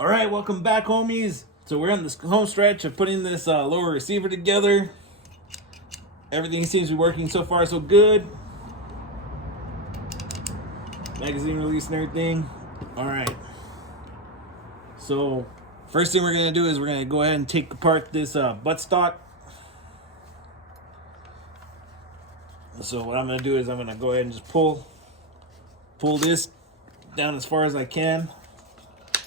All right, welcome back, homies. So we're on this home stretch of putting this lower receiver together. Everything seems to be working so far so good. Magazine release and everything. All right. So first thing we're gonna do is we're gonna go ahead and take apart this buttstock. So what I'm gonna do is I'm gonna go ahead and just pull this down as far as I can,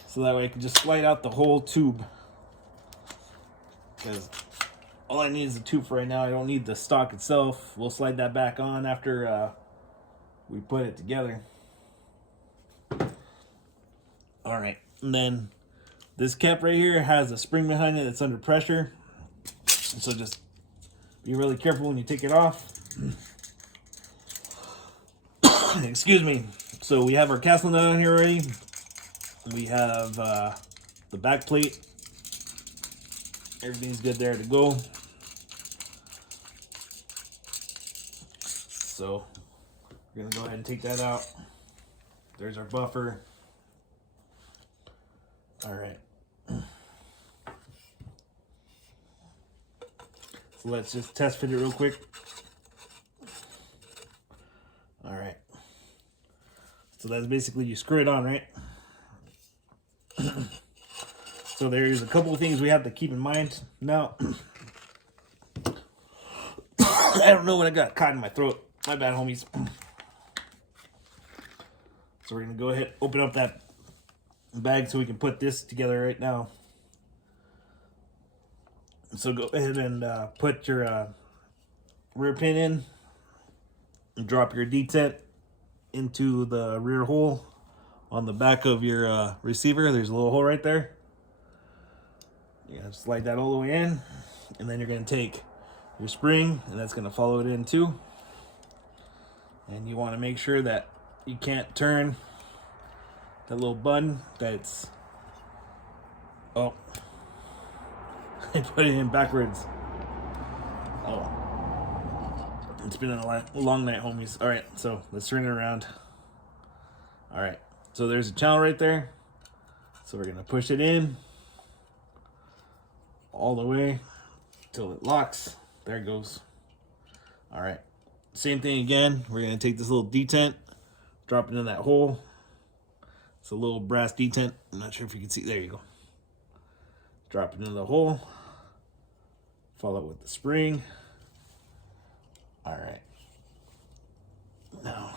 so that way I can just slide out the whole tube. Because all I need is the tube for right now. I don't need the stock itself. We'll slide that back on after we put it together. All right, and then this cap right here has a spring behind it that's under pressure. So just be really careful when you take it off. Excuse me. So we have our castle nut on here already. We have the back plate. Everything's good there to go. So we're gonna go ahead and take that out. There's our buffer. All right. So let's just test fit it real quick. All right. So that's basically you screw it on, right? So there's a couple of things we have to keep in mind. Now, I don't know what I got caught in my throat. My bad, homies. So we're gonna go ahead, open up that bag so we can put this together right now. So go ahead and put your rear pin in and drop your detent into the rear hole on the back of your receiver. There's a little hole right there. You're gonna slide that all the way in, and then you're gonna take your spring, and that's gonna follow it in too. And you want to make sure that you can't turn that little button that's, oh, I put it in backwards. Oh, it's been a long night, homies. All right, so let's turn it around. All right, so there's a channel right there. So we're gonna push it in all the way till it locks. There it goes. All right, same thing again. We're gonna take this little detent, drop it in that hole. It's a little brass detent. I'm not sure if you can see. There you go. Drop it into the hole. Follow it with the spring. All right. Now,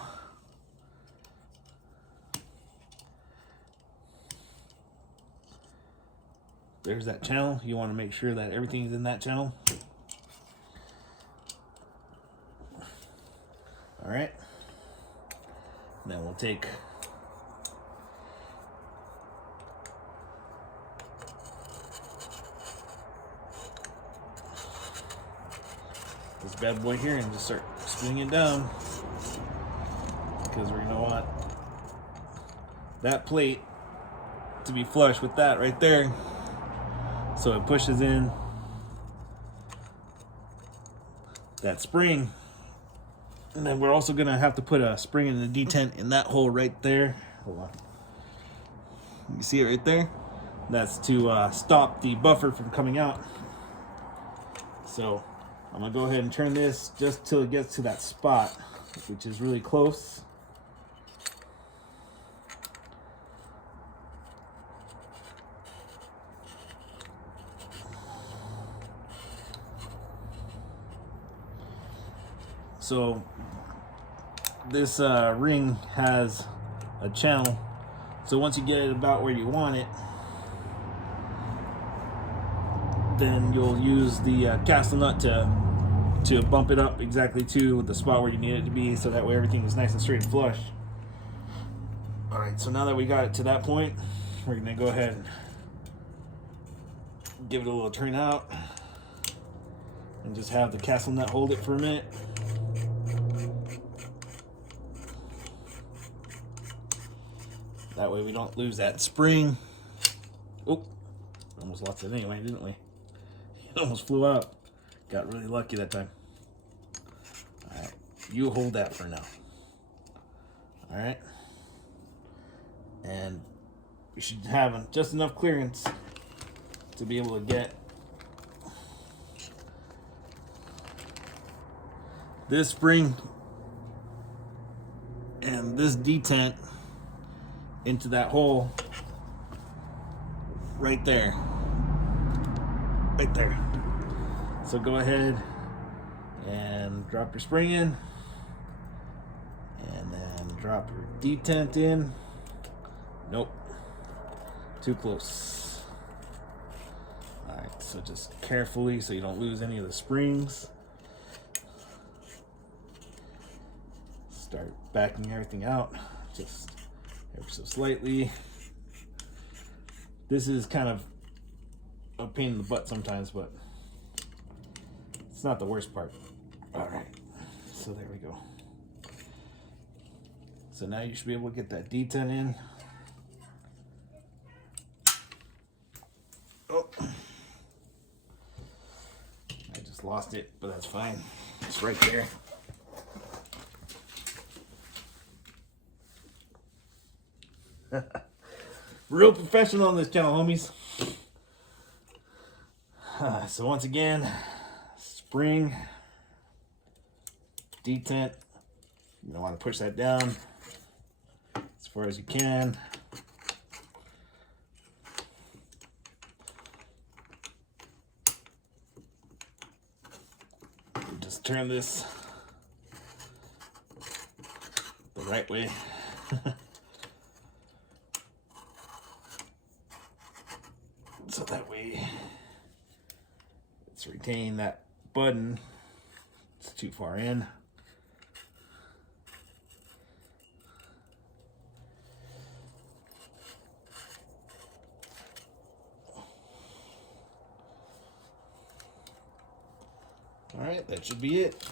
there's that channel. You want to make sure that everything is in that channel. All right. Then we'll take this bad boy here and just start spinning it down, because we're gonna want that plate to be flush with that right there, so it pushes in that spring. And then we're also gonna have to put a spring in the detent in that hole right there. Hold on, you see it right there? That's to stop the buffer from coming out. So I'm gonna go ahead and turn this just till it gets to that spot, which is really close. So this ring has a channel. So once you get it about where you want it, then you'll use the castle nut to bump it up exactly to the spot where you need it to be, so that way everything is nice and straight and flush. All right, so now that we got it to that point, we're gonna go ahead and give it a little turn out and just have the castle nut hold it for a minute. That way we don't lose that spring. Oh, almost lost it anyway, didn't we? It almost flew out. Got really lucky that time. All right, you hold that for now. All right. And you should have just enough clearance to be able to get this spring and this detent into that hole right there. Right there. So go ahead and drop your spring in, and then drop your detent in. Nope, too close. All right, so just carefully so you don't lose any of the springs. Start backing everything out, just ever so slightly. This is kind of a pain in the butt sometimes, but it's not the worst part. All right, so there we go. So now you should be able to get that detent in. Oh, I just lost it, but that's fine. It's right there. Real professional on this channel, homies. So once again, spring, detent. You don't want to push that down as far as you can. Just turn this the right way. So that way it's retaining that button. It's too far in. All right, that should be it.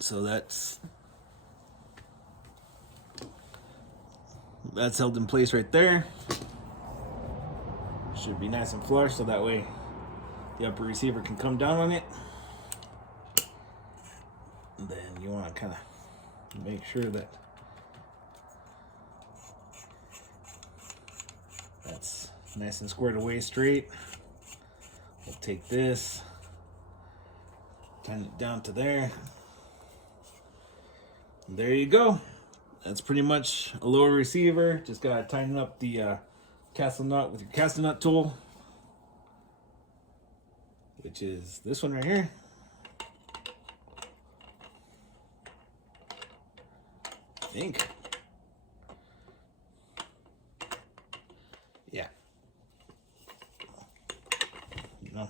So that's held in place right there. Should be nice and flush, so that way the upper receiver can come down on it. And then you want to kind of make sure that that's nice and squared away straight. We'll take this, tighten it down to there. And there you go. That's pretty much a lower receiver. Just gotta tighten up the castle nut with your castle nut tool, which is this one right here. I think. Yeah. No.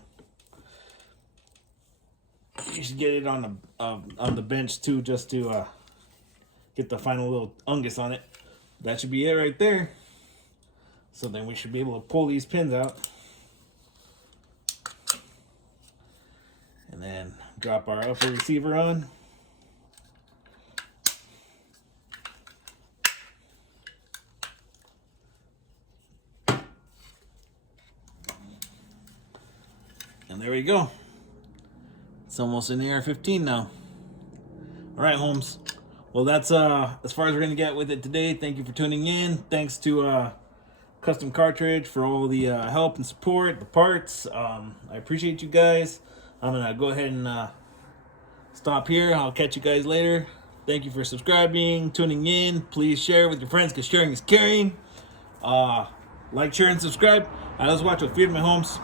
You should get it on the bench too, just to get the final little ungus on it. That should be it right there. So then we should be able to pull these pins out and then drop our upper receiver on. And there we go. It's almost an AR-15 now. All right, Holmes. Well, that's as far as we're going to get with it today. Thank you for tuning in. Thanks to Custom Cartridge for all the help and support, the parts. I appreciate you guys. I'm gonna go ahead and stop here. I'll catch you guys later. Thank you for subscribing, tuning in. Please share with your friends, because sharing is caring. Like, share, and subscribe. Let's watch with Firme, Holmes.